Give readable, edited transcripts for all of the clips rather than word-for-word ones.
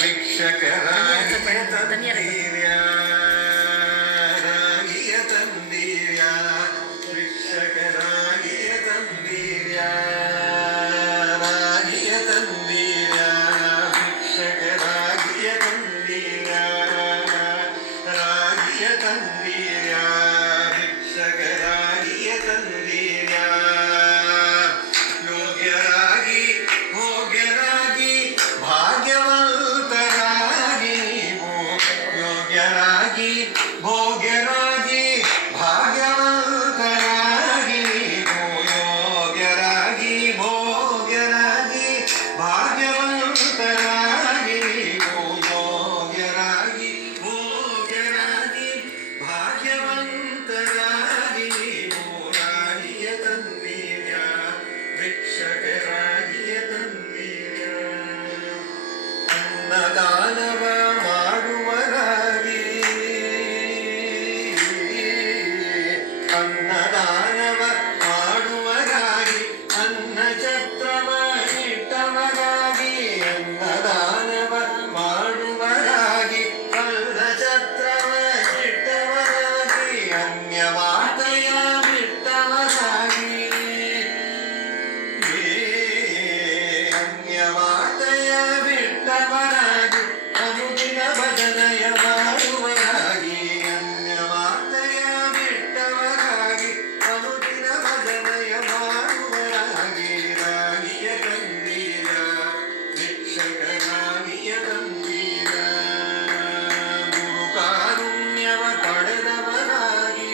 ಭಿಕ್ಷಕರಾಗಿ ತಂದೀರ್ಯ ರಾಗಿಯ ತಂದೀರ್ಯ ಭಿಕ್ಷಕರಾಗಿ ತಂದೀರ್ಯ ರಾಗಿಯ ತಂದೀರ್ಯ ಭಿಕ್ಷಕರಾಗಿಯ ತಂದೀರ್ಯ ರಾಗಿಯ ತಂದೀರ್ಯ ಭಿಕ್ಷಕರಾಗಿಯ ತಂದೀರ್ಯ ಯೋಗ್ಯರಾಗಿ ಭೋಗ್ಯರಾಗಿ ಭಾಗ್ಯವಂತರಾಗಿ ಯೋಗ್ಯರಾಗಿ ಭೋಗ್ಯರಾಗಿ ಭಾಗ್ಯವಂತರಾಗಿ ಯೋಗ್ಯರಾಗಿ ಭೋಗ್ಯರಾಗಿ ಭಾಗ್ಯವಂತರಾಗಿ ಯೋಗ್ಯರಾಗಿ ಭೋಗ್ಯರಾಗಿ ಭಾಗ್ಯವಂತರಾಗಿ ರಾಗಿಯ ತಂದೀರ್ಯ ಭಿಕ್ಷಕರಾಗಿಯ ತಂದೀರ್ಯ ಅನ್ನದಾನವ ಮಾಡುವರಾಗಿ ಅನ್ನದಾನವ ಮಾಡುವರಾಗಿ ಅನ್ನ ಛತ್ರವ ಇಟ್ಟವರಾಗಿ ಅನ್ನದಾನವ ಮಾಡುವರಾಗಿ ಅನ್ನ ಛತ್ರವ ಇಟ್ಟವರಾಗಿ ಅನ್ಯವಾದಯ ಬಿಟ್ಟವರಾಗಿ ಅನ್ಯವಾದಯ ಬಿಟ್ಟವರಾಗಿ ಅನುದಿನ ಭಜನಯ ಮಾಡುವರಾಗಿ ಅನ್ಯವಾದಯ ಬಿಟ್ಟವರಾಗಿ ಅನುದಿನ ಭಜನಯ ಮಾಡುವರಾಗಿ ರಾಗಿಯ ತಂದೀರ ಭಿಕ್ಷಕರಾಗಿಯ ತಂದೀರ ಗುರು ಕಾರುಣ್ಯವ ಪಡೆದವರಾಗಿ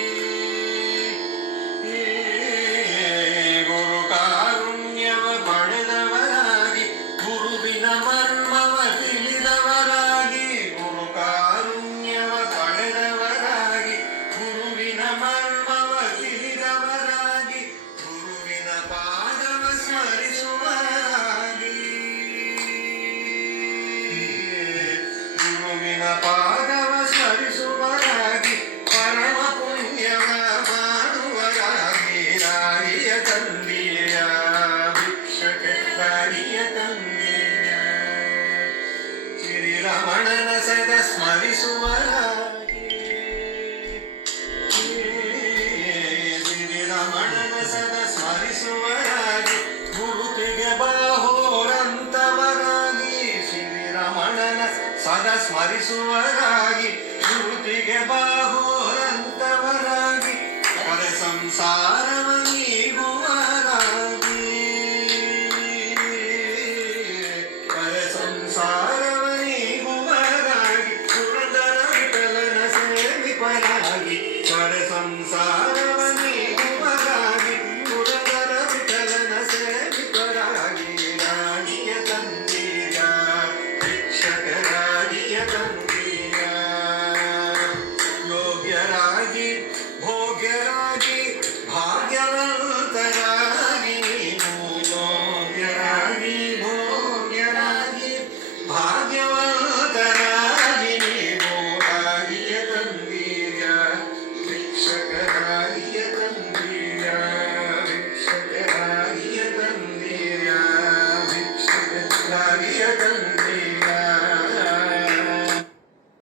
ಗುರು ಕಾರುಣ್ಯವ ಪಡೆದವರಾಗಿ ಗುರುವಿನ ಮರ್ಮವ ತಿಳಿದವರಾಗಿ ಗುರು ಕಾರುಣ್ಯವ ಪಡೆದವರಾಗಿ ಗುರುವಿನ ಮರ್ಮವ ತಿಳಿದವರಾಗಿ ಗುರುವಿನ ಪಾದವ ಸ್ಮರಿಸುವರಾಗಿ ಗುರುವಿನ ಪಾದವ ಸ್ಮರಿಸುವರಾಗಿ ಪರಮ ಪುಣ್ಯವ ಮಾಡುವರಾಗಿ ರಾಗಿಯ ತಂದೀಯ ಭಿಕ್ಷಕರಾಗಿಯ ತಂದೀಯ ಶ್ರೀರಮಣನ ಸದ ಸ್ಮರಿಸುವರಾಗಿ ಶ್ರೀರಮಣನ ಸದ ಸ್ಮರಿಸುವರಾಗಿ ಗುರುತಿಗೆ ಬಾಹೋರಂತವರಾಗಿ ಶ್ರೀರಮಣನ ಸದ ಸ್ಮರಿಸುವರಾಗಿ ಗುರುತಿಗೆ ಬಾಹೋರಂತವರಾಗಿ ಪರ ಸಂಸಾರವ ನೀಗುವರಾಗಿ ಪರ ಸಂಸಾರವ ನೀಗುವರಾಗಿ ಪುರಂದರ ವಿಠಲನ ಸೇವಿಪರಾಗಿ ಪರ ಸಂಸಾರವ ನೀಗುವರಾಗಿ ಪುರಂದರ ವಿಠಲನ ಸೇವಿಪರಾಗಿ ರಾಗಿಯ ತಂದೀರ ಭಿಕ್ಷಕರಾಗಿಯ ತಂದೀರ ಯೋಗ್ಯರಾಗಿ ಭೋಗ್ಯರಾಗಿ ಭಾಗ್ಯವಂತ